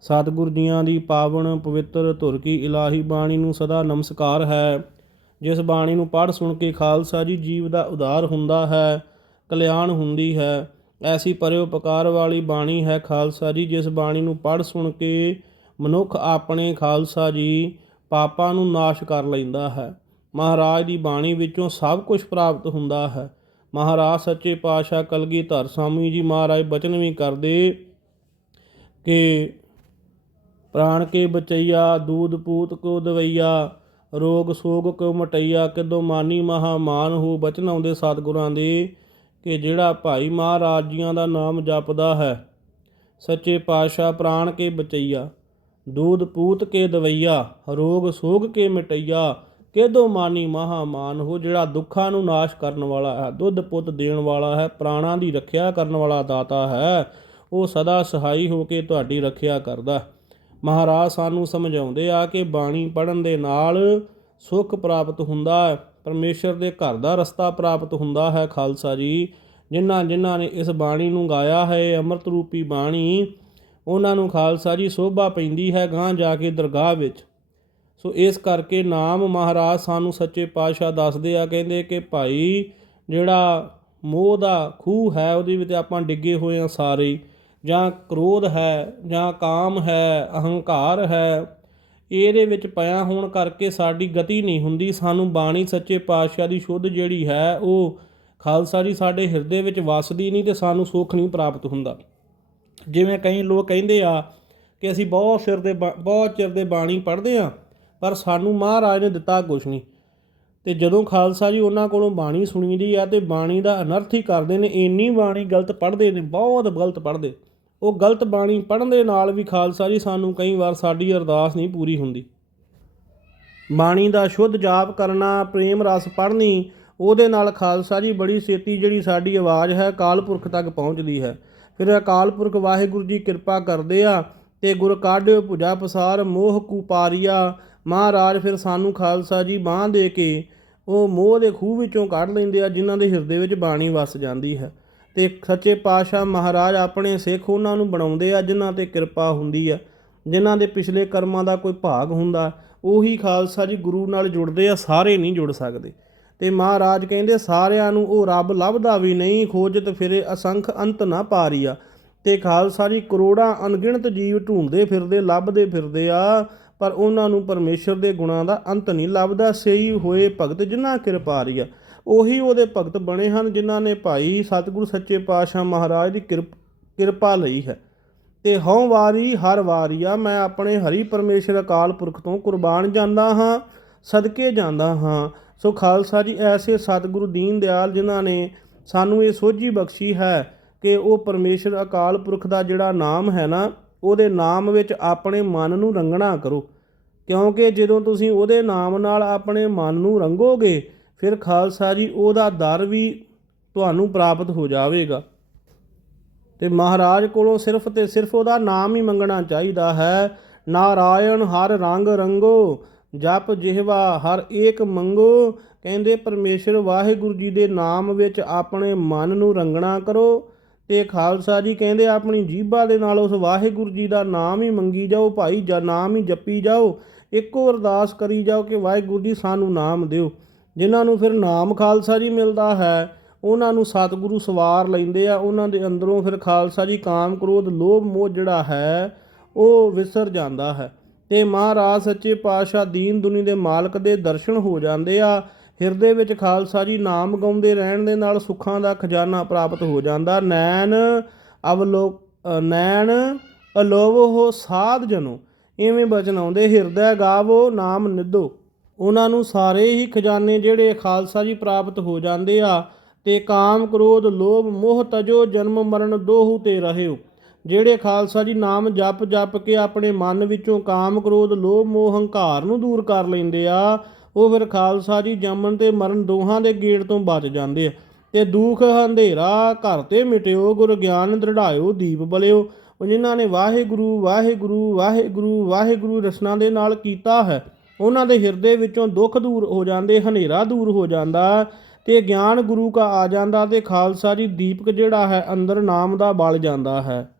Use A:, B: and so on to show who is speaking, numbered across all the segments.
A: ਸਤਿਗੁਰ ਜੀਆਂ ਦੀ ਪਾਵਨ ਪਵਿੱਤਰ ਧੁਰ ਕੀ ਇਲਾਹੀ ਬਾਣੀ ਨੂੰ ਸਦਾ ਨਮਸਕਾਰ ਹੈ। ਜਿਸ ਬਾਣੀ ਨੂੰ ਪੜ੍ਹ ਸੁਣ ਕੇ ਖਾਲਸਾ ਜੀ ਜੀਵ ਦਾ ਉਦਾਰ ਹੁੰਦਾ ਹੈ, ਕਲਿਆਣ ਹੁੰਦੀ ਹੈ। ਐਸੀ ਪਰਉਪਕਾਰ ਵਾਲੀ ਬਾਣੀ ਹੈ ਖਾਲਸਾ ਜੀ, ਜਿਸ ਬਾਣੀ ਨੂੰ ਪੜ੍ਹ ਸੁਣ ਕੇ ਮਨੁੱਖ ਆਪਣੇ ਖਾਲਸਾ ਜੀ ਪਾਪਾਂ ਨੂੰ ਨਾਸ਼ ਕਰ ਲੈਂਦਾ ਹੈ। ਮਹਾਰਾਜ ਦੀ ਬਾਣੀ ਵਿੱਚੋਂ ਸਭ ਕੁਝ ਪ੍ਰਾਪਤ ਹੁੰਦਾ ਹੈ। ਮਹਾਰਾਜ ਸੱਚੇ ਪਾਤਸ਼ਾਹ ਕਲਗੀਧਰ ਸਾਮੀ ਜੀ ਮਹਾਰਾਜ ਬਚਨ ਵੀ ਕਰਦੇ ਕਿ ਪ੍ਰਾਣ ਕੇ ਬਚਈਆ, ਦੂਧ ਪੂਤ ਕੋ ਦਵਈਆ, ਰੋਗ ਸੋਗ ਕੋ ਮਟਈਆ, ਕਿਦੋ ਮਾਨੀ ਮਹਾ ਮਾਨ ਹੋ ਬਚਨ ਆਉਂਦੇ ਸਤਿਗੁਰਾਂ ਦੇ, ਕਿ ਜਿਹੜਾ ਭਾਈ ਮਹਾਰਾਜ ਜੀਆਂ ਦਾ ਨਾਮ ਜਪਦਾ ਹੈ, ਸੱਚੇ ਪਾਤਸ਼ਾਹ ਪ੍ਰਾਣ ਕੇ ਬਚਈਆ, ਦੂਧ ਪੂਤ ਕੇ ਦਵਈਆ, ਰੋਗ ਸੋਗ ਕੇ ਮਟਈਆ, ਕਿਦੋ ਮਾਨੀ ਮਹਾ ਮਾਨ ਹੋ ਜਿਹੜਾ ਦੁੱਖਾਂ ਨੂੰ ਨਾਸ਼ ਕਰਨ ਵਾਲਾ ਹੈ, ਦੁੱਧ ਪੁੱਤ ਦੇਣ ਵਾਲਾ ਹੈ, ਪ੍ਰਾਣਾਂ ਦੀ ਰੱਖਿਆ ਕਰਨ ਵਾਲਾ ਦਾਤਾ ਹੈ, ਉਹ ਸਦਾ ਸਹਾਈ ਹੋ ਕੇ ਤੁਹਾਡੀ ਰੱਖਿਆ ਕਰਦਾ ਮਹਾਰਾਜ ਸਾਨੂੰ ਸਮਝਾਉਂਦੇ ਆ ਕਿ ਬਾਣੀ ਪੜਨ ਦੇ ਨਾਲ ਸੁੱਖ ਪ੍ਰਾਪਤ ਹੁੰਦਾ ਹੈ। ਪਰਮੇਸ਼ਰ ਦੇ ਘਰ ਦਾ ਰਸਤਾ ਪ੍ਰਾਪਤ ਹੁੰਦਾ ਹੈ ਖਾਲਸਾ ਜੀ। ਜਿਨ੍ਹਾਂ ਜਿਨ੍ਹਾਂ ਨੇ ਇਸ ਬਾਣੀ ਨੂੰ ਗਾਇਆ ਹੈ, ਅੰਮ੍ਰਿਤ ਰੂਪੀ ਬਾਣੀ, ਉਹਨਾਂ ਨੂੰ ਖਾਲਸਾ ਜੀ ਸੋਭਾ ਪੈਂਦੀ ਹੈ ਗਾਂ ਜਾ ਕੇ ਦਰਗਾਹ ਵਿੱਚ। ਸੋ ਇਸ ਕਰਕੇ ਨਾਮ ਮਹਾਰਾਜ ਸਾਨੂੰ ਸੱਚੇ ਪਾਤਸ਼ਾਹ ਦੱਸਦੇ ਆ, ਕਹਿੰਦੇ ਕਿ ਭਾਈ ਜਿਹੜਾ ਮੋਹ ਦਾ ਖੂਹ ਹੈ, ਉਹਦੇ ਵਿੱਚ ਆਪਾਂ ਡਿੱਗੇ ਹੋਏ ਆ ਸਾਰੇ। ਜਾਂ ਕ੍ਰੋਧ ਹੈ ਜਾਂ ਕਾਮ ਹੈ, ਅਹੰਕਾਰ ਹੈ, ਇਹਦੇ ਵਿੱਚ ਪਿਆ ਹੋਣ ਕਰਕੇ ਸਾਡੀ ਗਤੀ ਨਹੀਂ ਹੁੰਦੀ। ਸਾਨੂੰ ਬਾਣੀ ਸੱਚੇ ਪਾਤਸ਼ਾਹ ਦੀ ਸ਼ੁੱਧ ਜਿਹੜੀ ਹੈ, ਉਹ ਖਾਲਸਾ ਜੀ ਸਾਡੇ ਹਿਰਦੇ ਵਿੱਚ ਵਸਦੀ ਨਹੀਂ ਤੇ ਸਾਨੂੰ ਸੁੱਖ ਨਹੀਂ ਪ੍ਰਾਪਤ ਹੁੰਦਾ। ਜਿਵੇਂ ਕਈ ਲੋਕ ਕਹਿੰਦੇ ਆ ਕਿ ਅਸੀਂ ਬਹੁਤ ਸਿਰ ਦੇ ਬਾ- ਬਹੁਤ ਚਿਰ ਦੇ ਬਾਣੀ ਪੜ੍ਹਦੇ ਆ, ਪਰ ਸਾਨੂੰ ਮਹਾਰਾਜ ਨੇ ਦਿੱਤਾ ਕੁਝ ਨਹੀਂ। ਤੇ ਜਦੋਂ ਖਾਲਸਾ ਜੀ ਉਹਨਾਂ ਕੋਲੋਂ ਬਾਣੀ ਸੁਣੀਦੀ ਆ ਤੇ ਬਾਣੀ ਦਾ ਅਨਰਥ ਹੀ ਕਰਦੇ ਨੇ, ਇੰਨੀ ਬਾਣੀ ਗਲਤ ਪੜ੍ਹਦੇ ਨੇ, ਬਹੁਤ ਗਲਤ ਪੜ੍ਹਦੇ। ਉਹ ਗਲਤ ਬਾਣੀ ਪੜ੍ਹਨ ਦੇ ਨਾਲ ਵੀ ਖਾਲਸਾ ਜੀ ਸਾਨੂੰ ਕਈ ਵਾਰ ਸਾਡੀ ਅਰਦਾਸ ਨਹੀਂ ਪੂਰੀ ਹੁੰਦੀ। ਬਾਣੀ ਦਾ ਸ਼ੁੱਧ ਜਾਪ ਕਰਨਾ, ਪ੍ਰੇਮ ਰਸ ਪੜ੍ਹਨੀ, ਉਹਦੇ ਨਾਲ ਖਾਲਸਾ ਜੀ ਬੜੀ ਛੇਤੀ ਜਿਹੜੀ ਸਾਡੀ ਆਵਾਜ਼ ਹੈ ਅਕਾਲ ਪੁਰਖ ਤੱਕ ਪਹੁੰਚਦੀ ਹੈ। ਫਿਰ ਅਕਾਲ ਪੁਰਖ ਵਾਹਿਗੁਰੂ ਜੀ ਕਿਰਪਾ ਕਰਦੇ ਆ ਤੇ ਗੁਰ ਕਾਢਿਓ ਭੁਜਾ ਪਸਾਰ ਮੋਹ ਕੁਪਾਰੀਆ ਮਹਾਰਾਜ ਫਿਰ ਸਾਨੂੰ ਖਾਲਸਾ ਜੀ ਬਾਹ ਦੇ ਕੇ ਉਹ ਮੋਹ ਦੇ ਖੂਹ ਵਿੱਚੋਂ ਕੱਢ ਲੈਂਦੇ ਆ, ਜਿਨ੍ਹਾਂ ਦੇ ਹਿਰਦੇ ਵਿੱਚ ਬਾਣੀ ਵਸ ਜਾਂਦੀ ਹੈ। ਤੇ ਸੱਚੇ ਪਾਤਸ਼ਾਹ ਮਹਾਰਾਜ ਆਪਣੇ ਸਿੱਖ ਉਹਨਾਂ ਨੂੰ ਬਣਾਉਂਦੇ ਆ, ਜਿਨ੍ਹਾਂ ਤੇ ਕਿਰਪਾ ਹੁੰਦੀ ਆ। ਜਿਨ੍ਹਾਂ ਦੇ ਪਿਛਲੇ ਕਰਮਾਂ ਦਾ ਕੋਈ ਭਾਗ ਹੁੰਦਾ, ਉਹੀ ਖਾਲਸਾ ਜੀ ਗੁਰੂ ਨਾਲ ਜੁੜਦੇ ਆ, ਸਾਰੇ ਨਹੀਂ ਜੁੜ ਸਕਦੇ। ਤੇ ਮਹਾਰਾਜ ਕਹਿੰਦੇ, ਸਾਰਿਆਂ ਨੂੰ ਉਹ ਰੱਬ ਲੱਭਦਾ ਵੀ ਨਹੀਂ ਖੋਜਤ ਫਿਰੇ ਅਸੰਖ ਅੰਤ ਨਾ ਪਾਰੀਆ। ਤੇ ਖਾਲਸਾ ਜੀ ਕਰੋੜਾਂ ਅਣਗਿਣਤ ਜੀਵ ਢੂੰਡਦੇ ਫਿਰਦੇ, ਲੱਭਦੇ ਫਿਰਦੇ ਆ। ਪਰ ਉਹਨਾਂ ਨੂੰ ਪਰਮੇਸ਼ਰ ਦੇ ਗੁਣਾਂ ਦਾ ਅੰਤ ਨਹੀਂ ਲੱਭਦਾ ਸਹੀ ਹੋਏ ਭਗਤ ਜਿਨ੍ਹਾਂ ਕਿਰਪਾਰੀਆ ਉਹੀ ਉਹਦੇ ਭਗਤ ਬਣੇ ਹਨ ਜਿਨ੍ਹਾਂ ਨੇ ਭਾਈ ਸਤਿਗੁਰੂ ਸੱਚੇ ਪਾਤਸ਼ਾਹ ਮਹਾਰਾਜ ਦੀ ਕਿਰਪ- ਕਿਰਪਾ ਲਈ ਹੈ। ਤੇ ਹਉ ਵਾਰੀ, ਹਰ ਵਾਰੀਆ ਮੈਂ ਆਪਣੇ ਹਰੀ ਪਰਮੇਸ਼ਰ ਅਕਾਲ ਪੁਰਖ ਤੋਂ ਕੁਰਬਾਨ ਜਾਂਦਾ ਹਾਂ, ਸਦਕੇ ਜਾਂਦਾ ਹਾਂ। ਸੋ ਖਾਲਸਾ ਜੀ, ਐਸੇ ਸਤਿਗੁਰੂ ਦੀਨ ਦਿਆਲ ਜਿਨ੍ਹਾਂ ਨੇ ਸਾਨੂੰ ਇਹ ਸੋਝੀ ਬਖਸ਼ੀ ਹੈ ਕਿ ਉਹ ਪਰਮੇਸ਼ਰ ਅਕਾਲ ਪੁਰਖ ਦਾ ਜਿਹੜਾ ਨਾਮ ਹੈ ਨਾ ਉਹਦੇ ਨਾਮ ਵਿੱਚ ਆਪਣੇ ਮਨ ਨੂੰ ਰੰਗਣਾ ਕਰੋ। ਕਿਉਂਕਿ ਜਦੋਂ ਤੁਸੀਂ ਉਹਦੇ ਨਾਮ ਨਾਲ ਆਪਣੇ ਮਨ ਨੂੰ ਰੰਗੋਗੇ, ਫਿਰ ਖਾਲਸਾ ਜੀ ਉਹਦਾ ਦਰ ਵੀ ਤੁਹਾਨੂੰ ਪ੍ਰਾਪਤ ਹੋ ਜਾਵੇਗਾ। ਤੇ ਮਹਾਰਾਜ ਕੋਲੋਂ ਸਿਰਫ ਤੇ ਸਿਰਫ ਉਹਦਾ ਨਾਮ ਹੀ ਮੰਗਣਾ ਚਾਹੀਦਾ ਹੈ। ਨਾਰਾਇਣ ਹਰ ਰੰਗ ਰੰਗੋ, ਜਪ ਜਿਹਵਾ ਹਰ ਏਕ ਮੰਗੋ। ਕਹਿੰਦੇ ਪਰਮੇਸ਼ਰ ਵਾਹਿਗੁਰੂ ਜੀ ਦੇ ਨਾਮ ਵਿੱਚ ਆਪਣੇ ਮਨ ਨੂੰ ਰੰਗਣਾ ਕਰੋ। ਤੇ ਖਾਲਸਾ ਜੀ ਕਹਿੰਦੇ ਆਪਣੀ ਜੀਬਾ ਦੇ ਨਾਲ ਉਸ ਵਾਹਿਗੁਰੂ ਜੀ ਦਾ ਨਾਮ ਹੀ ਮੰਗੀ ਜਾਓ, ਭਾਈ ਜਾਂ ਨਾਮ ਹੀ ਜਪੀ ਜਾਓ, ਇੱਕੋ ਅਰਦਾਸ ਕਰੀ ਜਾਓ ਕਿ ਵਾਹਿਗੁਰੂ ਜੀ ਸਾਨੂੰ ਨਾਮ ਦਿਓ। ਜਿਨ੍ਹਾਂ ਨੂੰ ਫਿਰ ਨਾਮ ਖਾਲਸਾ ਜੀ ਮਿਲਦਾ ਹੈ, ਉਹਨਾਂ ਨੂੰ ਸਤਿਗੁਰੂ ਸਵਾਰ ਲੈਂਦੇ ਆ, ਉਹਨਾਂ ਦੇ ਅੰਦਰੋਂ ਫਿਰ ਖਾਲਸਾ ਜੀ ਕਾਮ ਕ੍ਰੋਧ, ਲੋਭ ਮੋਹ ਜਿਹੜਾ ਹੈ, ਉਹ ਵਿਸਰ ਜਾਂਦਾ ਹੈ। ਤੇ ਮਹਾਰਾਜ ਸੱਚੇ ਪਾਤਸ਼ਾਹ ਦੀਨ ਦੁਨੀ ਦੇ ਮਾਲਕ ਦੇ ਦਰਸ਼ਨ ਹੋ ਜਾਂਦੇ ਆ ਹਿਰਦੇ ਵਿੱਚ ਖਾਲਸਾ ਜੀ ਨਾਮ ਗਾਉਂਦੇ ਰਹਿਣ ਦੇ ਨਾਲ ਸੁੱਖਾਂ ਦਾ ਖਜ਼ਾਨਾ ਪ੍ਰਾਪਤ ਹੋ ਜਾਂਦਾ। ਨੈਣ ਅਵਲੋਕ ਨੈਣ ਨੈਣ ਹੋ ਸਾਧ ਜਨੋ। ਇਵੇਂ ਬਚਨ ਆਉਂਦੇ, ਹਿਰਦੈ ਗਾਵੋ, ਨਾਮ ਨਿਧੋ। ਉਹਨਾਂ ਨੂੰ ਸਾਰੇ ਹੀ ਖਜ਼ਾਨੇ ਜਿਹੜੇ ਖਾਲਸਾ ਜੀ ਪ੍ਰਾਪਤ ਹੋ ਜਾਂਦੇ ਆ, ਤੇ ਕਾਮ ਕ੍ਰੋਧ ਲੋਭ ਮੋਹ ਤਜੋ ਜਨਮ ਮਰਨ ਦੋਹੂ ਤੇ ਰਹਿਓ। ਜਿਹੜੇ ਖਾਲਸਾ ਜੀ ਨਾਮ ਜਪ ਜਪ ਕੇ ਆਪਣੇ ਮਨ ਵਿੱਚੋਂ ਕਾਮ ਕ੍ਰੋਧ, ਲੋਭ ਮੋਹ, ਹੰਕਾਰ ਨੂੰ ਦੂਰ ਕਰ ਲੈਂਦੇ ਆ ਉਹ ਫਿਰ ਖਾਲਸਾ ਜੀ ਜੰਮਣ ਤੇ ਮਰਨ ਦੋਹਾਂ ਦੇ ਗੇੜ ਤੋਂ ਬਚ ਜਾਂਦੇ ਆ। ਤੇ ਦੁੱਖ ਹਨੇਰਾ ਘਰ ਤੇ ਮਿਟਿਓ, ਗੁਰ ਗਿਆਨ ਦ੍ਰਿੜਾਇਓ, ਦੀਪ ਬਲਿਓ। ਉਹ ਜਿਨ੍ਹਾਂ ਨੇ ਵਾਹਿਗੁਰੂ ਵਾਹਿਗੁਰੂ ਵਾਹਿਗੁਰੂ ਵਾਹਿਗੁਰੂ ਰਸਨਾ ਦੇ ਨਾਲ ਕੀਤਾ ਹੈ, ਉਹਨਾਂ ਦੇ ਹਿਰਦੇ ਵਿੱਚੋਂ ਦੁੱਖ ਦੂਰ ਹੋ ਜਾਂਦੇ, ਹਨੇਰਾ ਦੂਰ ਹੋ ਜਾਂਦਾ। ਤੇ ਗਿਆਨ ਗੁਰੂ ਕਾ ਆ ਜਾਂਦਾ ਤੇ ਖਾਲਸਾ ਜੀ ਦੀਪਕ ਜਿਹੜਾ ਹੈ ਅੰਦਰ ਨਾਮ ਦਾ ਬਲ ਜਾਂਦਾ ਹੈ।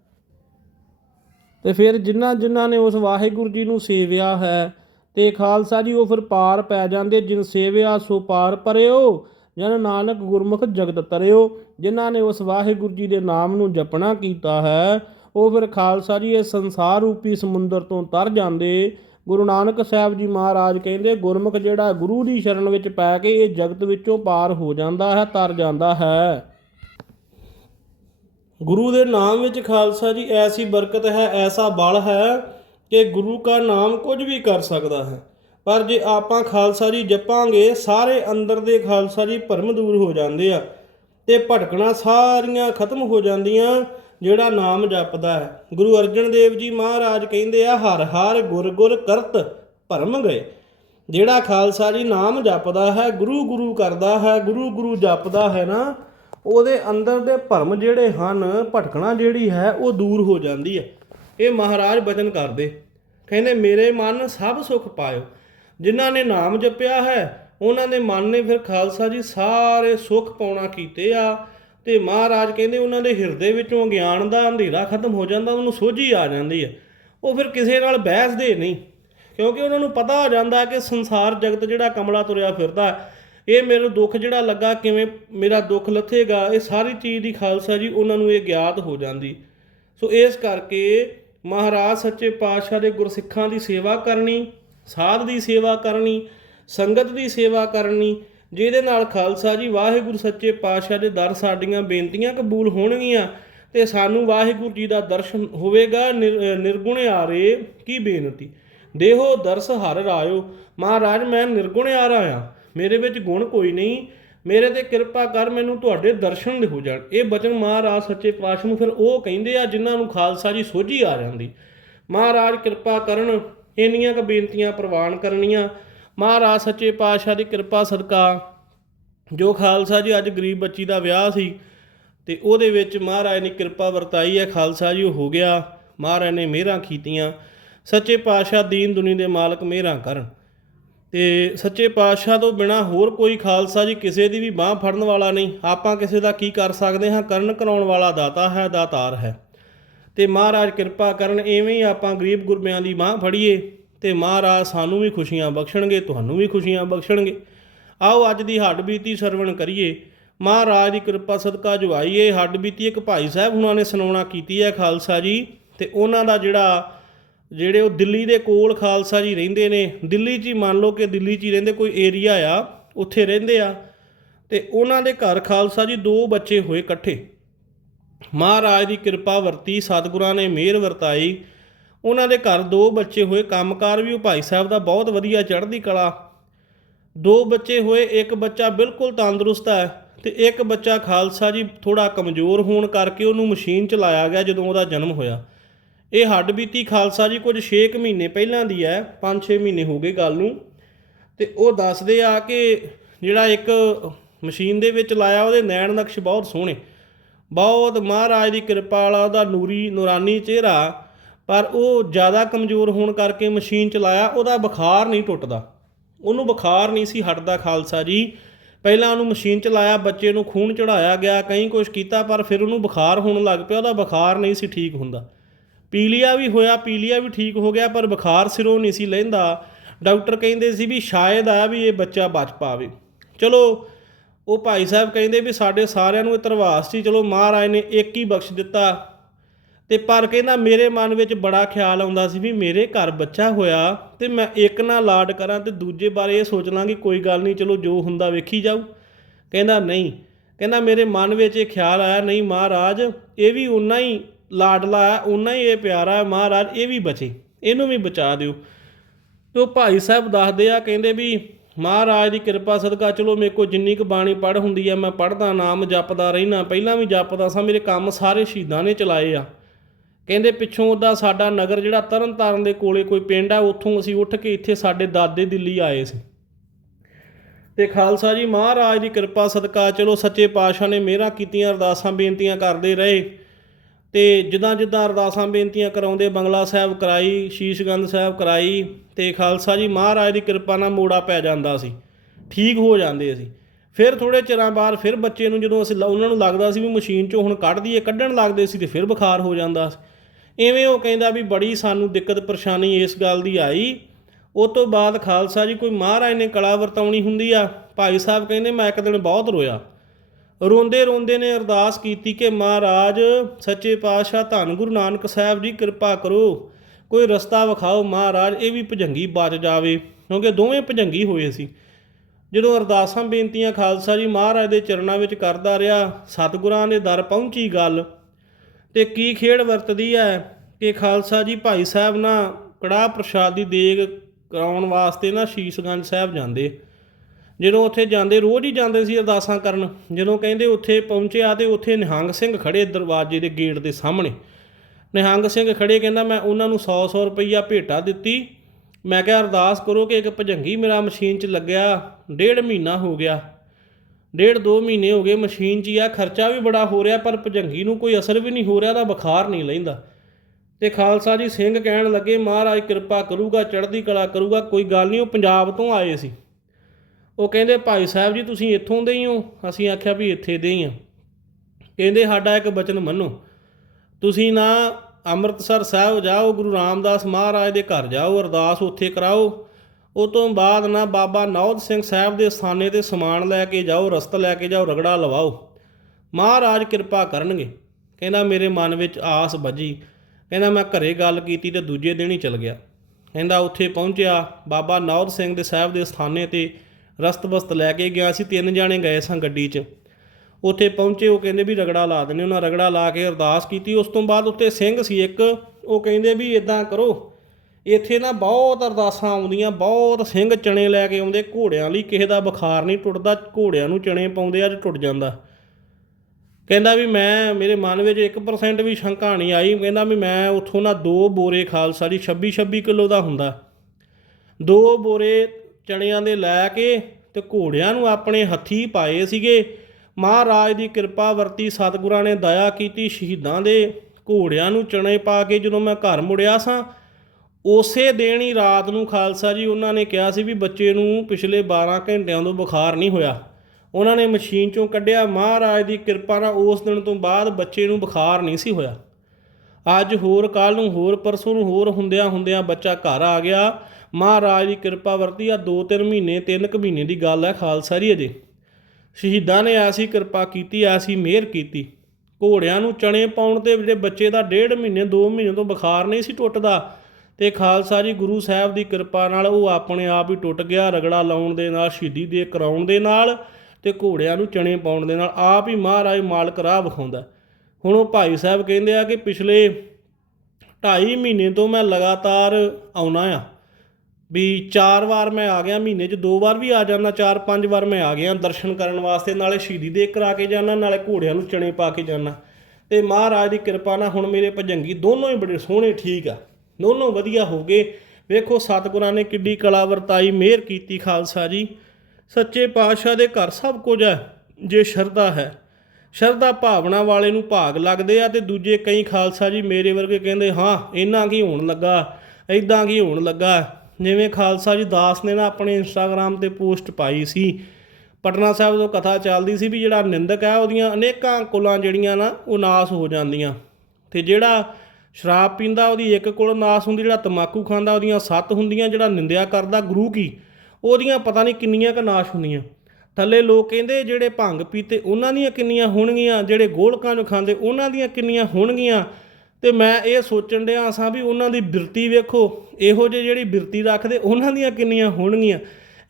A: ਤੇ ਫਿਰ ਜਿਨ੍ਹਾਂ ਜਿਨ੍ਹਾਂ ਨੇ ਉਸ ਵਾਹਿਗੁਰੂ ਜੀ ਨੂੰ ਸੇਵਿਆ ਹੈ ਤੇ ਖਾਲਸਾ ਜੀ, ਉਹ ਫਿਰ ਪਾਰ ਪੈ ਜਾਂਦੇ, ਜਿਨ ਸੇਵਿਆ ਸੋ ਪਾਰ ਪਰਿਓ, ਜਨ ਨਾਨਕ ਗੁਰਮੁਖ ਜਗਤ ਤਰਿਓ ਜਿਨ੍ਹਾਂ ਨੇ ਉਸ ਵਾਹਿਗੁਰੂ ਜੀ ਦੇ ਨਾਮ ਨੂੰ ਜਪਣਾ ਕੀਤਾ ਹੈ, ਉਹ ਫਿਰ ਖਾਲਸਾ ਜੀ, ਇਹ ਸੰਸਾਰ ਰੂਪੀ ਸਮੁੰਦਰ ਤੋਂ ਤਰ ਜਾਂਦੇ। ਗੁਰੂ ਨਾਨਕ ਸਾਹਿਬ ਜੀ ਮਹਾਰਾਜ ਕਹਿੰਦੇ, ਗੁਰਮੁਖ ਜਿਹੜਾ ਗੁਰੂ ਦੀ ਸ਼ਰਨ ਵਿੱਚ ਪੈ ਕੇ ਇਹ ਜਗਤ ਵਿੱਚੋਂ ਪਾਰ ਹੋ ਜਾਂਦਾ ਹੈ, ਤਰ ਜਾਂਦਾ ਹੈ। ਗੁਰੂ ਦੇ ਨਾਮ ਵਿੱਚ ਖਾਲਸਾ ਜੀ, ਐਸੀ ਬਰਕਤ ਹੈ, ਐਸਾ ਬਲ ਹੈ ਕਿ ਗੁਰੂ ਦਾ ਨਾਮ ਕੁਝ ਵੀ ਕਰ ਸਕਦਾ ਹੈ। ਪਰ ਜੇ ਆਪਾਂ ਖਾਲਸਾ ਜੀ ਜਪਾਂਗੇ, ਸਾਰੇ ਅੰਦਰ ਦੇ ਖਾਲਸਾ ਜੀ ਭਰਮ ਦੂਰ ਹੋ ਜਾਂਦੇ ਆ ਤੇ ਭਟਕਣਾ ਸਾਰੀਆਂ ਖਤਮ ਹੋ ਜਾਂਦੀਆਂ, ਜਿਹੜਾ ਨਾਮ ਜਪਦਾ ਹੈ। ਗੁਰੂ ਅਰਜਨ ਦੇਵ ਜੀ ਮਹਾਰਾਜ ਕਹਿੰਦੇ ਆ, ਹਰ ਹਰ ਗੁਰ ਗੁਰ ਕਰਤ ਭਰਮ ਗਏ। ਜਿਹੜਾ ਖਾਲਸਾ ਜੀ ਨਾਮ ਜਪਦਾ ਹੈ, ਗੁਰੂ ਗੁਰੂ ਕਰਦਾ ਹੈ, ਗੁਰੂ ਗੁਰੂ ਜਪਦਾ ਹੈ ਨਾ, ਉਹਦੇ ਅੰਦਰ ਦੇ ਭਰਮ ਜਿਹੜੇ ਹਨ, ਭਟਕਣਾ ਜਿਹੜੀ ਹੈ, ਉਹ ਦੂਰ ਹੋ ਜਾਂਦੀ ਹੈ। ਇਹ ਮਹਾਰਾਜ ਬਚਨ ਕਰਦੇ। ਕਹਿੰਦੇ, ਮੇਰੇ ਮਨ ਸਭ ਸੁਖ ਪਾਇਓ। ਜਿਨ੍ਹਾਂ ਨੇ ਨਾਮ ਜਪਿਆ ਹੈ, ਉਹਨਾਂ ਦੇ ਮਨ ਨੇ ਫਿਰ ਖਾਲਸਾ ਜੀ ਸਾਰੇ ਸੁਖ ਪਾਉਣਾ ਕੀਤੇ ਆ। ਤੇ ਮਹਾਰਾਜ ਕਹਿੰਦੇ, ਉਹਨਾਂ ਦੇ ਹਿਰਦੇ ਵਿੱਚੋਂ ਗਿਆਨ ਦਾ ਅੰਧੇਰਾ ਖਤਮ ਹੋ ਜਾਂਦਾ, ਉਹਨੂੰ ਸੋਝੀ ਆ ਜਾਂਦੀ ਹੈ ਉਹ ਫਿਰ ਕਿਸੇ ਨਾਲ ਬਹਿਸਦੇ ਨਹੀਂ, ਕਿਉਂਕਿ ਉਹਨਾਂ ਨੂੰ ਪਤਾ ਹੋ ਜਾਂਦਾ ਕਿ ਸੰਸਾਰ ਜਗਤ ਜਿਹੜਾ ਕਮਲਾ ਤੁਰਿਆ ਫਿਰਦਾ, ਇਹ ਮੇਰੇ ਦੁੱਖ ਜਿਹੜਾ ਲੱਗਾ, ਕਿਵੇਂ ਮੇਰਾ ਦੁੱਖ ਲੱਥੇਗਾ, ਇਹ ਸਾਰੀ ਚੀਜ਼ ਦੀ ਖਾਲਸਾ ਜੀ ਉਹਨਾਂ ਨੂੰ ਇਹ ਗਿਆਤ ਹੋ ਜਾਂਦੀ। ਸੋ ਇਸ ਕਰਕੇ ਮਹਾਰਾਜ ਸੱਚੇ ਪਾਤਸ਼ਾਹ ਦੇ ਗੁਰਸਿੱਖਾਂ ਦੀ ਸੇਵਾ ਕਰਨੀ, ਸਾਧ ਦੀ ਸੇਵਾ ਕਰਨੀ, ਸੰਗਤ ਦੀ ਸੇਵਾ ਕਰਨੀ, ਜਿਹਦੇ ਨਾਲ ਖਾਲਸਾ ਜੀ ਵਾਹਿਗੁਰੂ ਸੱਚੇ ਪਾਤਸ਼ਾਹ ਦੇ ਦਰ ਸਾਡੀਆਂ ਬੇਨਤੀਆਂ ਕਬੂਲ ਹੋਣਗੀਆਂ, ਤੇ ਸਾਨੂੰ ਵਾਹਿਗੁਰੂ ਜੀ ਦਾ ਦਰਸ਼ਨ ਹੋਵੇਗਾ, ਨਿਰ- ਅਹ ਨਿਰਗੁਣ ਆਰੇ ਕੀ ਬੇਨਤੀ? ਦੇਹੋ ਦਰਸ ਹਰ ਰਾਇਓ, ਮਹਾਰਾਜ ਮੈਂ ਨਿਰਗੁਣ ਆ ਰਹਾ ਮੇਰੇ ਵਿੱਚ ਗੁਣ ਕੋਈ ਨਹੀਂ ਮੇਰੇ ਤੇ ਕਿਰਪਾ ਕਰ ਮੈਨੂੰ ਤੁਹਾਡੇ ਦਰਸ਼ਨ ਦੇ ਹੋ ਜਾਣ। ਇਹ ਬਚਨ ਮਹਾਰਾਜ ਸੱਚੇ ਪਾਤਸ਼ਾਹ ਨੂੰ ਫਿਰ ਉਹ ਕਹਿੰਦੇ ਆ ਜਿਨ੍ਹਾਂ ਨੂੰ ਖਾਲਸਾ ਜੀ ਸੋਝੀ ਆ ਜਾਂਦੀ ਮਹਾਰਾਜ ਕਿਰਪਾ ਕਰਨ, ਇੰਨੀਆਂ ਕ ਬੇਨਤੀਆਂ ਪ੍ਰਵਾਨ ਕਰਨੀਆਂ। ਮਹਾਰਾਜ ਸੱਚੇ ਪਾਤਸ਼ਾਹ ਦੀ ਕਿਰਪਾ ਸਦਕਾ ਜੋ ਖਾਲਸਾ ਜੀ ਅੱਜ ਗਰੀਬ ਬੱਚੀ ਦਾ ਵਿਆਹ ਸੀ ਤੇ ਉਹਦੇ ਵਿੱਚ ਮਹਾਰਾਜ ਨੇ ਕਿਰਪਾ ਵਰਤਾਈ ਹੈ, ਖਾਲਸਾ ਜੀ ਉਹ ਹੋ ਗਿਆ। ਮਹਾਰਾਜ ਨੇ ਮਿਹਰਾਂ ਕੀਤੀਆਂ। ਸੱਚੇ ਪਾਤਸ਼ਾਹ ਦੀਨ ਦੁਨੀ ਦੇ ਮਾਲਕ ਮਿਹਰਾਂ ਕਰਨ। ਤੇ ਸੱਚੇ ਪਾਤਸ਼ਾਹ ਤੋਂ ਬਿਨਾ ਹੋਰ ਕੋਈ ਖਾਲਸਾ ਜੀ ਕਿਸੇ ਦੀ ਵੀ ਬਾਹ ਫੜਨ ਵਾਲਾ ਨਹੀਂ। ਆਪਾਂ ਕਿਸੇ ਦਾ ਕੀ ਕਰ ਸਕਦੇ ਹਾਂ? ਕਰਨ ਕਰਾਉਣ ਵਾਲਾ ਦਾਤਾ ਹੈ, ਦਾਤਾਰ ਹੈ। ਤੇ ਮਹਾਰਾਜ ਕਿਰਪਾ ਕਰਨ ਐਵੇਂ ਹੀ ਆਪਾਂ ਗਰੀਬ ਗੁਰਬਿਆਂ ਦੀ ਬਾਹ ਫੜੀਏ ਤੇ ਮਹਾਰਾਜ ਸਾਨੂੰ ਵੀ ਖੁਸ਼ੀਆਂ ਬਖਸ਼ਣਗੇ, ਤੁਹਾਨੂੰ ਵੀ ਖੁਸ਼ੀਆਂ ਬਖਸ਼ਣਗੇ। ਆਓ ਅੱਜ ਦੀ ਹੱਡ ਬੀਤੀ ਸਰਵਣ ਕਰੀਏ। ਮਹਾਰਾਜ ਦੀ ਕਿਰਪਾ ਸਦਕਾ ਜੋ ਹੱਡ ਬੀਤੀ ਇੱਕ ਭਾਈ ਸਾਹਿਬ ਹੁਣਾਂ ਨੇ ਸੁਣਾਉਣਾ ਕੀਤੀ ਹੈ ਖਾਲਸਾ ਜੀ ਤੇ ਉਹਨਾਂ ਦਾ ਜਿਹੜਾ ਜਿਹੜੇ ਉਹ ਦਿੱਲੀ ਦੇ ਕੋਲ ਖਾਲਸਾ ਜੀ ਰਹਿੰਦੇ ਨੇ, ਦਿੱਲੀ 'ਚ ਹੀ ਮੰਨ ਲਓ ਕਿ ਦਿੱਲੀ 'ਚ ਹੀ ਰਹਿੰਦੇ, ਕੋਈ ਏਰੀਆ ਆ, ਉੱਥੇ ਰਹਿੰਦੇ ਆ, ਤੇ ਉਹਨਾਂ ਦੇ ਘਰ ਖਾਲਸਾ ਜੀ ਦੋ ਬੱਚੇ ਹੋਏ ਇਕੱਠੇ। ਮਹਾਰਾਜ ਦੀ ਕਿਰਪਾ ਵਰਤੀ, ਸਤਿਗੁਰਾਂ ਨੇ ਮਿਹਰ ਵਰਤਾਈ। ਉਹਨਾਂ ਦੇ ਘਰ ਦੋ ਬੱਚੇ ਹੋਏ, ਕੰਮਕਾਰ ਵੀ ਉਹ ਭਾਈ ਸਾਹਿਬ ਦਾ ਬਹੁਤ ਵਧੀਆ ਚੜ੍ਹਦੀ ਕਲਾ। ਦੋ ਬੱਚੇ ਹੋਏ, ਇੱਕ ਬੱਚਾ ਬਿਲਕੁਲ ਤੰਦਰੁਸਤ ਹੈ ਤੇ ਇੱਕ ਬੱਚਾ ਖਾਲਸਾ ਜੀ ਥੋੜਾ ਕਮਜ਼ੋਰ ਹੋਣ ਕਰਕੇ ਉਹਨੂੰ ਮਸ਼ੀਨ ਚ ਲਾਇਆ ਗਿਆ ਜਦੋਂ ਉਹਦਾ ਜਨਮ ਹੋਇਆ। ਇਹ ਹੱਡ ਬੀਤੀ ਖਾਲਸਾ ਜੀ ਕੁਝ 6 ਮਹੀਨੇ ਪਹਿਲਾਂ ਦੀ ਹੈ 5-6 ਮਹੀਨੇ ਹੋ ਗਏ ਗੱਲ ਨੂੰ। ਤੇ ਉਹ ਦੱਸਦੇ ਆ ਕਿ ਜਿਹੜਾ ਇੱਕ ਮਸ਼ੀਨ ਦੇ ਵਿੱਚ ਲਾਇਆ, ਉਹਦੇ ਨੈਣ ਨਕਸ਼ ਬਹੁਤ ਸੋਹਣੇ। ਬਹੁਤ ਮਹਾਰਾਜ ਦੀ ਕਿਰਪਾ ਵਾਲਾ ਉਹਦਾ ਨੂਰੀ, ਨੂਰਾਨੀ ਚਿਹਰਾ, ਪਰ ਉਹ ਜ਼ਿਆਦਾ ਕਮਜ਼ੋਰ ਹੋਣ ਕਰਕੇ ਮਸ਼ੀਨ ਚਲਾਇਆ, ਉਹਦਾ ਬੁਖਾਰ ਨਹੀਂ ਟੁੱਟਦਾ। ਉਹਨੂੰ ਬੁਖਾਰ ਨਹੀਂ ਸੀ ਹਟਦਾ ਖਾਲਸਾ ਜੀ। ਪਹਿਲਾਂ ਉਹਨੂੰ ਮਸ਼ੀਨ ਚਲਾਇਆ, ਬੱਚੇ ਨੂੰ ਖੂਨ ਚੜਾਇਆ ਗਿਆ, ਕਈ ਕੁਝ ਕੀਤਾ, ਪਰ ਫਿਰ ਉਹਨੂੰ ਬੁਖਾਰ ਹੋਣ ਲੱਗ ਪਿਆ, ਉਹਦਾ ਬੁਖਾਰ ਨਹੀਂ ਸੀ ਠੀਕ ਹੁੰਦਾ। ਪੀਲੀਆ ਵੀ ਹੋਇਆ, ਪੀਲੀਆ ਵੀ ਠੀਕ ਹੋ ਗਿਆ, ਪਰ ਬੁਖਾਰ ਸਿਰੋਂ ਨਹੀਂ ਸੀ ਲੈਂਦਾ। ਡਾਕਟਰ ਕਹਿੰਦੇ ਸੀ ਵੀ ਸ਼ਾਇਦ ਆ ਵੀ ਇਹ ਬੱਚਾ ਬਚ ਪਾਵੇ। ਚਲੋ, ਉਹ ਭਾਈ ਸਾਹਿਬ ਕਹਿੰਦੇ ਵੀ ਸਾਡੇ ਸਾਰਿਆਂ ਨੂੰ ਇਹ ਤਰਵਾਸ ਸੀ, ਚਲੋ ਮਹਾਰਾਜ ਨੇ ਇੱਕ ਹੀ ਬਖਸ਼ ਦਿੱਤਾ। ਤੇ ਪਰ ਕਹਿੰਦਾ ਮੇਰੇ ਮਨ ਵਿੱਚ ਬੜਾ ਖਿਆਲ ਆਉਂਦਾ ਸੀ ਵੀ ਮੇਰੇ ਘਰ ਬੱਚਾ ਹੋਇਆ ਤੇ ਮੈਂ ਇੱਕ ਨਾਲ ਲਾਡ ਕਰਾਂ ਤੇ ਦੂਜੇ ਬਾਰੇ ਇਹ ਸੋਚ ਲਾਂਗੀ, ਕੋਈ ਗੱਲ ਨਹੀਂ, ਚਲੋ ਜੋ ਹੁੰਦਾ ਵੇਖੀ ਜਾਊ। ਕਹਿੰਦਾ ਨਹੀਂ। ਕਹਿੰਦਾ ਮੇਰੇ ਮਨ ਵਿੱਚ ਇਹ ਖਿਆਲ ਆਇਆ, ਨਹੀਂ ਮਹਾਰਾਜ, ਇਹ ਵੀ ਉਨਾ ਹੀ ਲਾਡਲਾ ਹੈ ਉਨਾ ਹੀ ਇਹ ਪਿਆਰਾ ਮਹਾਰਾਜ, ਇਹ ਵੀ ਬਚੇ, ਇਹਨੂੰ ਵੀ ਬਚਾ ਦਿਓ। ਤੇ ਉਹ ਭਾਈ ਸਾਹਿਬ ਦੱਸਦੇ ਆ, ਕਹਿੰਦੇ ਵੀ ਮਹਾਰਾਜ ਦੀ ਕਿਰਪਾ ਸਦਕਾ, ਚਲੋ ਮੇਰੇ ਕੋ ਜਿੰਨੀ ਕੁ ਬਾਣੀ ਪੜ ਹੁੰਦੀ ਆ, ਮੈਂ ਪੜਦਾ ਨਾਮ ਜਪਦਾ ਰਹਿਣਾ ਪਹਿਲਾਂ ਵੀ ਜਪਦਾ ਸਾਂ, ਮੇਰੇ ਕੰਮ ਸਾਰੇ ਸ਼ਹੀਦਾਂ ਨੇ ਚਲਾਏ ਆ। ਕਹਿੰਦੇ ਪਿੱਛੋਂ ਉਹਦਾ ਸਾਡਾ ਨਗਰ ਜਿਹੜਾ ਤਰਨਤਾਰਨ ਦੇ ਕੋਲੇ ਕੋਈ ਪਿੰਡ ਆ, ਉੱਥੋਂ ਅਸੀਂ ਉੱਠ ਕੇ ਇੱਥੇ ਸਾਡੇ ਦਾਦੇ ਦਿੱਲੀ ਆਏ ਸੀ। ਤੇ ਖਾਲਸਾ ਜੀ, ਮਹਾਰਾਜ ਦੀ ਕਿਰਪਾ ਸਦਕਾ, ਚਲੋ ਸੱਚੇ ਪਾਤਸ਼ਾਹ ਨੇ ਮਿਹਰਾਂ ਕੀਤੀਆਂ, ਅਰਦਾਸਾਂ, ਬੇਨਤੀਆਂ ਕਰਦੇ ਰਹੇ। ਤੇ ਜਿੱਦਾਂ ਜਿੱਦਾਂ ਅਰਦਾਸਾਂ ਬੇਨਤੀਆਂ ਕਰਾਉਂਦੇ ਬੰਗਲਾ ਸਾਹਿਬ ਕਰਾਈ ਸ਼ੀਸ਼ਗੰਧ ਸਾਹਿਬ ਕਰਾਈ ਤੇ ਖਾਲਸਾ ਜੀ ਮਹਾਰਾਜ ਦੀ ਕਿਰਪਾ ਨਾਲ ਮੋੜਾ ਪੈ ਜਾਂਦਾ ਸੀ, ਠੀਕ ਹੋ ਜਾਂਦੇ ਸੀ। ਫਿਰ ਥੋੜੇ ਚਿਰਾਂ ਬਾਅਦ ਫਿਰ ਬੱਚੇ ਨੂੰ ਜਦੋਂ ਅਸੀਂ ਲ- ਉਹਨਾਂ ਨੂੰ ਲੱਗਦਾ ਸੀ ਵੀ ਮਸ਼ੀਨ 'ਚੋਂ ਹੁਣ ਕੱਢ ਦਈਏ, ਕੱਢਣ ਲੱਗਦੇ ਸੀ ਤੇ ਫਿਰ ਬੁਖਾਰ ਹੋ ਜਾਂਦਾ ਸੀ। ਐਵੇਂ ਉਹ ਕਹਿੰਦਾ ਵੀ ਬੜੀ ਸਾਨੂੰ ਦਿੱਕਤ ਪਰੇਸ਼ਾਨੀ ਇਸ ਗੱਲ ਦੀ ਆਈ। ਉਹ ਤੋਂ ਬਾਅਦ ਖਾਲਸਾ ਜੀ ਕੋਈ ਮਹਾਰਾਜ ਨੇ ਕਲਾ ਵਰਤਾਉਣੀ ਹੁੰਦੀ ਆ। ਭਾਈ ਸਾਹਿਬ ਕਹਿੰਦੇ ਮੈਂ ਇੱਕ ਦਿਨ ਬਹੁਤ ਰੋਇਆ। ਰੋਂਦੇ ਰੋਂਦੇ ਨੇ ਅਰਦਾਸ ਕੀਤੀ ਕਿ ਮਹਾਰਾਜ, ਸੱਚੇ ਪਾਤਸ਼ਾਹ, ਧੰਨ ਗੁਰੂ ਨਾਨਕ ਸਾਹਿਬ ਜੀ, ਕਿਰਪਾ ਕਰੋ। ਕੋਈ ਰਸਤਾ ਵਿਖਾਓ ਮਹਾਰਾਜ, ਇਹ ਵੀ ਭਜੰਗੀ ਬਚ ਜਾਵੇ। ਕਿਉਂਕਿ ਦੋਵੇਂ ਭਜੰਗੀ ਹੋਏ ਸੀ। ਜਦੋਂ ਅਰਦਾਸਾਂ ਬੇਨਤੀਆਂ ਖਾਲਸਾ ਜੀ ਮਹਾਰਾਜ ਦੇ ਚਰਨਾਂ ਵਿੱਚ ਕਰਦਾ ਰਿਹਾ, ਸਤਿਗੁਰਾਂ ਦੇ ਦਰ ਪਹੁੰਚੀ ਗੱਲ। ਤੇ ਕੀ ਖੇਡ ਵਰਤਦੀ ਹੈ ਕਿ ਖਾਲਸਾ ਜੀ ਭਾਈ ਸਾਹਿਬ ਨਾ ਕੜਾਹ ਪ੍ਰਸ਼ਾਦ ਦੀ ਦੇਗ ਕਰਾਉਣ ਵਾਸਤੇ ਨਾ ਸ਼ੀਸ਼ਗੰਜ ਸਾਹਿਬ ਜਾਂਦੇ। ਜਦੋਂ ਉੱਥੇ ਜਾਂਦੇ, ਰੋਜ਼ ਹੀ ਜਾਂਦੇ ਸੀ ਅਰਦਾਸਾਂ ਕਰਨ, ਜਦੋਂ ਕਹਿੰਦੇ ਉੱਥੇ ਪਹੁੰਚਿਆ ਤੇ ਉੱਥੇ ਨਿਹੰਗ ਸਿੰਘ ਖੜੇ ਦਰਵਾਜ਼ੇ ਦੇ ਗੇਟ ਦੇ ਸਾਹਮਣੇ। ਨਿਹੰਗ ਸਿੰਘ ਖੜੇ ਕਹਿੰਦਾ, ਮੈਂ ਉਹਨਾਂ ਨੂੰ 100-100 ਰੁਪਈਆ ਭੇਟਾ ਦਿੱਤੀ। ਮੈਂ ਕਿਹਾ, ਅਰਦਾਸ ਕਰੋ ਕਿ ਇੱਕ ਭਜੰਗੀ ਮੇਰਾ ਮਸ਼ੀਨ 'ਚ ਲੱਗਿਆ, ਡੇਢ ਮਹੀਨਾ ਹੋ ਗਿਆ। ਡੇਢ ਦੋ ਮਹੀਨੇ ਹੋ ਗਏ ਮਸ਼ੀਨ 'ਚ ਹੀ ਆ, ਖਰਚਾ ਵੀ ਬੜਾ ਹੋ ਰਿਹਾ, ਪਰ ਭਜੰਗੀ ਨੂੰ ਕੋਈ ਅਸਰ ਵੀ ਨਹੀਂ ਹੋ ਰਿਹਾ ਦਾ ਬੁਖਾਰ ਨਹੀਂ ਲੈਂਦਾ। ਤੇ ਖਾਲਸਾ ਜੀ ਸਿੰਘ ਕਹਿਣ ਲੱਗੇ, ਮਹਾਰਾਜ ਕਿਰਪਾ ਕਰੂਗਾ, ਚੜ੍ਹਦੀ ਕਲਾ ਕਰੂਗਾ, ਕੋਈ ਗੱਲ ਨਹੀਂ, ਉਹ ਪੰਜਾਬ ਤੋਂ ਆਏ ਸੀ। ਉਹ ਕਹਿੰਦੇ, ਭਾਈ ਸਾਹਿਬ ਜੀ, ਤੁਸੀਂ ਇੱਥੋਂ ਦੇ ਹੀ ਹੋ। ਅਸੀਂ ਆਖਿਆ, ਵੀ ਇੱਥੇ ਦੇ ਹੀ ਆ। ਕਹਿੰਦੇ, ਸਾਡਾ ਇੱਕ ਬਚਨ ਮੰਨੋ। ਤੁਸੀਂ ਨਾ ਅੰਮ੍ਰਿਤਸਰ ਸਾਹਿਬ ਜਾਓ, ਗੁਰੂ ਰਾਮਦਾਸ ਮਹਾਰਾਜ ਦੇ ਘਰ ਜਾਓ, ਅਰਦਾਸ ਉੱਥੇ ਕਰਾਓ। ਉਹ ਤੋਂ ਬਾਅਦ ਨਾ ਬਾਬਾ ਨੌਦ ਸਿੰਘ ਸਾਹਿਬ ਦੇ ਸਥਾਨੇ ਤੇ ਸਮਾਨ ਲੈ ਕੇ ਜਾਓ, ਰਸਤ ਲੈ ਕੇ ਜਾਓ, ਰਗੜਾ ਲਵਾਓ। ਮਹਾਰਾਜ ਕਿਰਪਾ ਕਰਨਗੇ। ਕਹਿੰਦਾ, ਮੇਰੇ ਮਨ ਵਿੱਚ ਆਸ ਵੱਜੀ। ਕਹਿੰਦਾ, ਮੈਂ ਘਰੇ ਗੱਲ ਕੀਤੀ ਤੇ ਦੂਜੇ ਦਿਨ ਹੀ ਚਲ ਗਿਆ। ਕਹਿੰਦਾ, ਉੱਥੇ ਪਹੁੰਚਿਆ। ਬਾਬਾ ਨੌਦ ਸਿੰਘ ਦੇ ਸਾਹਿਬ ਦੇ ਸਥਾਨੇ ਤੇ ਰਸਤ ਬਸਤ ਲੈ ਕੇ ਗਿਆ ਸੀ, ਤਿੰਨ ਜਾਣੇ ਗਏ ਸਾਂ ਗੱਡੀ 'ਚ। ਉੱਥੇ ਪਹੁੰਚੇ, ਉਹ ਕਹਿੰਦੇ ਵੀ ਰਗੜਾ ਲਾ ਦਿੰਦੇ ਉਹਨਾਂ ਰਗੜਾ ਲਾ ਕੇ ਅਰਦਾਸ ਕੀਤੀ। ਉਸ ਤੋਂ ਬਾਅਦ ਉੱਤੇ ਸਿੰਘ ਸੀ ਇੱਕ। ਉਹ ਕਹਿੰਦੇ ਵੀ ਇਦਾਂ ਕਰੋ। ਇੱਥੇ ਨਾ ਬਹੁਤ ਅਰਦਾਸਾਂ ਆਉਂਦੀਆਂ, ਬਹੁਤ ਸਿੰਘ ਚਣੇ ਲੈ ਕੇ ਆਉਂਦੇ। ਘੋੜਿਆਂ ਲਈ ਕਿਸੇ ਦਾ ਬੁਖਾਰ ਨਹੀਂ ਟੁੱਟਦਾ, ਘੋੜਿਆਂ ਨੂੰ ਚਣੇ ਪਾਉਂਦੇ ਆ ਤੇ ਟੁੱਟ ਜਾਂਦਾ। ਕਹਿੰਦਾ ਵੀ ਮੈਂ, ਮੇਰੇ ਮਨ ਵਿੱਚ 1% ਵੀ ਸ਼ੰਕਾ ਨਹੀਂ ਆਈ। ਕਹਿੰਦਾ ਵੀ ਮੈਂ ਉੱਥੋਂ ਨਾ ਦੋ ਬੋਰੇ ਖਾਲਸਾ ਦੀ 26 26 ਕਿਲੋ ਦਾ ਹੁੰਦਾ। ਦੋ ਬੋਰੇ ਚਣਿਆਂ ਦੇ ਲੈ ਕੇ ਤੇ ਘੋੜਿਆਂ ਨੂੰ ਆਪਣੇ ਹੱਥੀ ਪਾਏ ਸੀਗੇ। ਮਹਾਰਾਜ ਦੀ ਕਿਰਪਾ ਵਰਤੀ ਸਤਿਗੁਰਾਂ ਨੇ ਦਇਆ ਕੀਤੀ ਸ਼ਹੀਦਾਂ ਦੇ ਘੋੜਿਆਂ ਨੂੰ ਚਣੇ ਪਾ ਕੇ ਜਦੋਂ ਮੈਂ ਘਰ ਮੁੜਿਆ ਸਾਂ। ਉਸੇ ਦਿਨ ਹੀ ਰਾਤ ਨੂੰ ਖਾਲਸਾ ਜੀ ਉਹਨਾਂ ਨੇ ਕਿਹਾ ਸੀ ਵੀ ਬੱਚੇ ਨੂੰ ਪਿਛਲੇ 12 ਘੰਟਿਆਂ ਤੋਂ ਬੁਖਾਰ ਨਹੀਂ ਹੋਇਆ। ਉਹਨਾਂ ਨੇ ਮਸ਼ੀਨ ਚੋਂ ਕੱਢਿਆ। ਮਹਾਰਾਜ ਦੀ ਕਿਰਪਾ ਨਾਲ ਉਸ ਦਿਨ ਤੋਂ ਬਾਅਦ ਬੱਚੇ ਨੂੰ ਬੁਖਾਰ ਨਹੀਂ ਸੀ ਹੋਇਆ। ਅੱਜ ਹੋਰ ਕੱਲ ਨੂੰ ਹੋਰ, ਪਰਸੋਂ ਨੂੰ ਹੋਰ ਹੁੰਦਿਆਂ ਹੁੰਦਿਆਂ ਬੱਚਾ ਘਰ ਆ ਗਿਆ। ਮਹਾਰਾਜ ਦੀ ਕਿਰਪਾ ਵਰਤੀ ਆ 2-3 ਮਹੀਨੇ 3 ਕੁ ਮਹੀਨੇ ਦੀ ਗੱਲ ਹੈ ਖਾਲਸਾ ਜੀ ਅਜੇ। ਸ਼ਹੀਦਾਂ ਨੇ ਐਸੀ ਕਿਰਪਾ ਕੀਤੀ, ਐਸੀ ਮਿਹਰ ਕੀਤੀ। ਘੋੜਿਆਂ ਨੂੰ ਚਣੇ ਪਾਉਣ ਤੇ ਜਿਹੜੇ ਬੱਚੇ ਦਾ ਡੇਢ ਮਹੀਨੇ 2 ਮਹੀਨੇ ਤੋਂ ਬੁਖਾਰ ਨਹੀਂ ਸੀ ਟੁੱਟਦਾ ਤੇ ਖਾਲਸਾ ਜੀ ਗੁਰੂ ਸਾਹਿਬ ਦੀ ਕਿਰਪਾ ਨਾਲ ਉਹ ਆਪਣੇ ਆਪ ਹੀ ਟੁੱਟ ਗਿਆ, ਰਗੜਾ ਲਾਉਣ ਦੇ ਨਾਲ, ਸ਼ਹੀਦੀ ਦੇ ਕਰਾਉਣ ਦੇ ਨਾਲ ਤੇ ਘੋੜਿਆਂ ਨੂੰ ਚਣੇ ਪਾਉਣ ਦੇ ਨਾਲ ਆਪ ਹੀ ਮਹਾਰਾਜ ਮਾਲਕ ਰਾਹ ਵਿਖਾਉਂਦਾ। ਹੁਣ ਉਹ ਭਾਈ ਸਾਹਿਬ ਕਹਿੰਦੇ ਆ ਕਿ ਪਿਛਲੇ 2.5 ਮਹੀਨੇ ਤੋਂ ਮੈਂ ਲਗਾਤਾਰ ਆਉਣਾ ਆ। ਵੀ ਚਾਰ ਵਾਰ ਮੈਂ ਆ ਗਿਆ, ਮਹੀਨੇ 'ਚ ਦੋ ਵਾਰ ਵੀ ਆ ਜਾਂਦਾ, ਚਾਰ ਪੰਜ ਵਾਰ ਮੈਂ ਆ ਗਿਆ ਦਰਸ਼ਨ ਕਰਨ ਵਾਸਤੇ, ਨਾਲੇ ਸ਼ਹੀਦੀ ਦੇ ਕਰਾ ਕੇ ਜਾਣਾ ਨਾਲੇ ਘੋੜਿਆਂ ਨੂੰ ਚਣੇ ਪਾ ਕੇ ਜਾਣਾ ਤੇ ਮਹਾਰਾਜ ਦੀ ਕਿਰਪਾ ਨਾਲ ਹੁਣ ਮੇਰੇ ਭਜੰਗੀ ਦੋਨੋਂ ਹੀ ਬੜੇ ਸੋਹਣੇ ਠੀਕ ਆ, ਦੋਨੋਂ ਵਧੀਆ ਹੋ ਗਏ। ਵੇਖੋ ਸਤਿਗੁਰਾਂ ਨੇ ਕਿੱਡੀ ਕਲਾ ਵਰਤਾਈ, ਮਿਹਰ ਕੀਤੀ ਖਾਲਸਾ ਜੀ। ਸੱਚੇ ਪਾਤਸ਼ਾਹ ਦੇ ਘਰ ਸਭ ਕੁਝ ਹੈ, ਜੇ ਸ਼ਰਧਾ ਹੈ। ਸ਼ਰਧਾ ਭਾਵਨਾ ਵਾਲੇ ਨੂੰ ਭਾਗ ਲੱਗਦੇ ਆ ਤੇ ਦੂਜੇ ਕਈ ਖਾਲਸਾ ਜੀ ਮੇਰੇ ਵਰਗੇ ਕਹਿੰਦੇ, ਹਾਂ ਇਹਨਾਂ ਕੀ ਹੋਣ ਲੱਗਾ ਐਦਾਂ ਕੀ ਹੋਣ ਲੱਗਾ? ਜਿਵੇਂ ਖਾਲਸਾ ਜੀ ਦਾਸ ਨੇ ਨਾ ਆਪਣੇ ਇੰਸਟਾਗ੍ਰam ਤੇ ਪੋਸਟ ਪਾਈ ਸੀ। ਪਟਨਾ ਸਾਹਿਬ ਤੋਂ ਕਥਾ ਚੱਲਦੀ ਸੀ ਵੀ ਜਿਹੜਾ ਨਿੰਦਕ ਹੈ, ਉਹਦੀਆਂ ਅਨੇਕਾਂ ਕੁਲਾਂ ਜਿਹੜੀਆਂ ਨਾ, ਉਹ ਨਾਸ ਹੋ ਜਾਂਦੀਆਂ। ਤੇ ਜਿਹੜਾ ਸ਼ਰਾਬ ਪੀਂਦਾ, ਉਹਦੀ ਇੱਕ ਕੁਲ ਨਾਸ ਹੁੰਦੀ, ਜਿਹੜਾ ਤਮਾਕੂ ਖਾਂਦਾ, ਉਹਦੀਆਂ ਸੱਤ ਹੁੰਦੀਆਂ, ਜਿਹੜਾ ਨਿੰਦਿਆ ਕਰਦਾ ਗੁਰੂ ਕੀ, ਉਹਦੀਆਂ ਪਤਾ ਨਹੀਂ ਕਿੰਨੀਆਂ ਕ ਨਾਸ਼ ਹੁੰਦੀਆਂ। ਥੱਲੇ ਲੋਕ ਕਹਿੰਦੇ ਜਿਹੜੇ ਭੰਗ ਪੀਤੇ, ਉਹਨਾਂ ਦੀਆਂ ਕਿੰਨੀਆਂ ਹੋਣਗੀਆਂ, ਜਿਹੜੇ ਗੋਲਕਾਂ ਨੂੰ ਖਾਂਦੇ, ਉਹਨਾਂ ਦੀਆਂ ਕਿੰਨੀਆਂ ਹੋਣਗੀਆਂ। ਤੇ ਮੈਂ ਇਹ ਸੋਚਣ ਡਿਆ ਸਾਂ ਵੀ ਉਹਨਾਂ ਦੀ ਬਿਰਤੀ ਵੇਖੋ, ਇਹੋ ਜਿਹੇ ਜਿਹੜੀ ਬਿਰਤੀ ਰੱਖਦੇ, ਉਹਨਾਂ ਦੀਆਂ ਕਿੰਨੀਆਂ ਹੋਣਗੀਆਂ।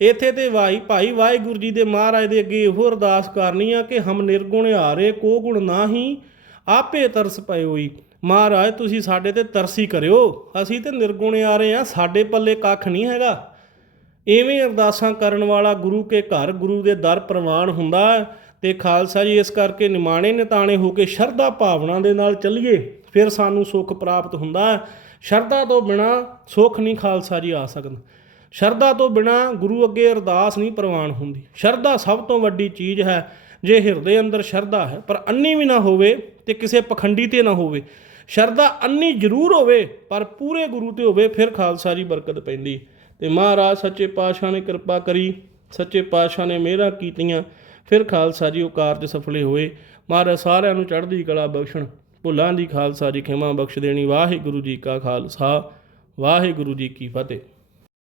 A: ਇੱਥੇ ਤੇ ਵਾਈ ਭਾਈ ਵਾਹਿਗੁਰੂ ਜੀ ਦੇ ਮਹਾਰਾਜ ਦੇ ਅੱਗੇ ਇਹੋ ਅਰਦਾਸ ਕਰਨੀ ਆ ਕਿ ਹਮ ਨਿਰਗੁਣ ਹਾਰੇ, ਕੋ ਗੁਣ ਨਾਹੀ, ਆਪੇ ਤਰਸ ਪਏ ਹੋਈ ਮਹਾਰਾਜ, ਤੁਸੀਂ ਸਾਡੇ ਤੇ ਤਰਸੀ ਕਰਿਓ। ਅਸੀਂ ਤੇ ਨਿਰਗੁਣ ਆ ਰਹੇ ਆ, ਸਾਡੇ ਪੱਲੇ ਕੱਖ ਨਹੀਂ ਹੈਗਾ। ਐਵੇਂ ਅਰਦਾਸਾਂ ਕਰਨ ਵਾਲਾ ਗੁਰੂ ਕੇ ਘਰ, ਗੁਰੂ ਦੇ ਦਰ ਪ੍ਰਵਾਨ ਹੁੰਦਾ ਹੈ। ਤੇ ਖਾਲਸਾ ਜੀ, ਇਸ ਕਰਕੇ ਨਿਮਾਣੇ ਨਿਤਾਣੇ ਹੋ ਕੇ ਸ਼ਰਧਾ ਭਾਵਨਾ ਦੇ ਨਾਲ ਚੱਲੀਏ। ਫਿਰ ਸਾਨੂੰ ਸੁੱਖ ਪ੍ਰਾਪਤ ਹੁੰਦਾ ਹੈ। ਸ਼ਰਧਾ ਤੋਂ ਬਿਨਾ ਸੁੱਖ ਨਹੀਂ ਖਾਲਸਾ ਜੀ ਆ ਸਕਦਾ। ਸ਼ਰਧਾ ਤੋਂ ਬਿਨਾ ਗੁਰੂ ਅੱਗੇ ਅਰਦਾਸ ਨਹੀਂ ਪ੍ਰਵਾਨ ਹੁੰਦੀ। ਸ਼ਰਧਾ ਸਭ ਤੋਂ ਵੱਡੀ ਚੀਜ਼ ਹੈ। ਜੇ ਹਿਰਦੇ ਅੰਦਰ ਸ਼ਰਧਾ ਹੈ, ਪਰ ਅੰਨੀ ਵੀ ਨਾ ਹੋਵੇ ਤੇ ਕਿਸੇ ਪਖੰਡੀ ਤੇ ਨਾ ਹੋਵੇ। ਸ਼ਰਧਾ ਅੰਨੀ ਜ਼ਰੂਰ ਹੋਵੇ, ਪਰ ਪੂਰੇ ਗੁਰੂ ਤੇ ਹੋਵੇ, ਫਿਰ ਖਾਲਸਾ ਜੀ ਬਰਕਤ ਪੈਂਦੀ। ਤੇ ਮਹਾਰਾਜ ਸੱਚੇ ਪਾਤਸ਼ਾਹ ਨੇ ਕਿਰਪਾ ਕਰੀ, ਸੱਚੇ ਪਾਤਸ਼ਾਹ ਨੇ ਮਿਹਰਾਂ ਕੀਤੀਆਂ, ਫਿਰ ਖਾਲਸਾ ਜੀ ਉਹ ਕਾਰਜ ਸਫਲੇ ਹੋਏ। ਮਹਾਰਾਜ ਸਾਰਿਆਂ ਨੂੰ ਚੜ੍ਹਦੀ ਕਲਾ ਬਖਸ਼ਣ। ਭੁੱਲਾਂ ਦੀ ਖਾਲਸਾ ਜੀ ਖਿਮਾ ਬਖਸ਼ ਦੇਣੀ। ਵਾਹਿਗੁਰੂ ਜੀ ਕਾ ਖਾਲਸਾ, ਵਾਹਿਗੁਰੂ ਜੀ ਕੀ ਫਤਿਹ।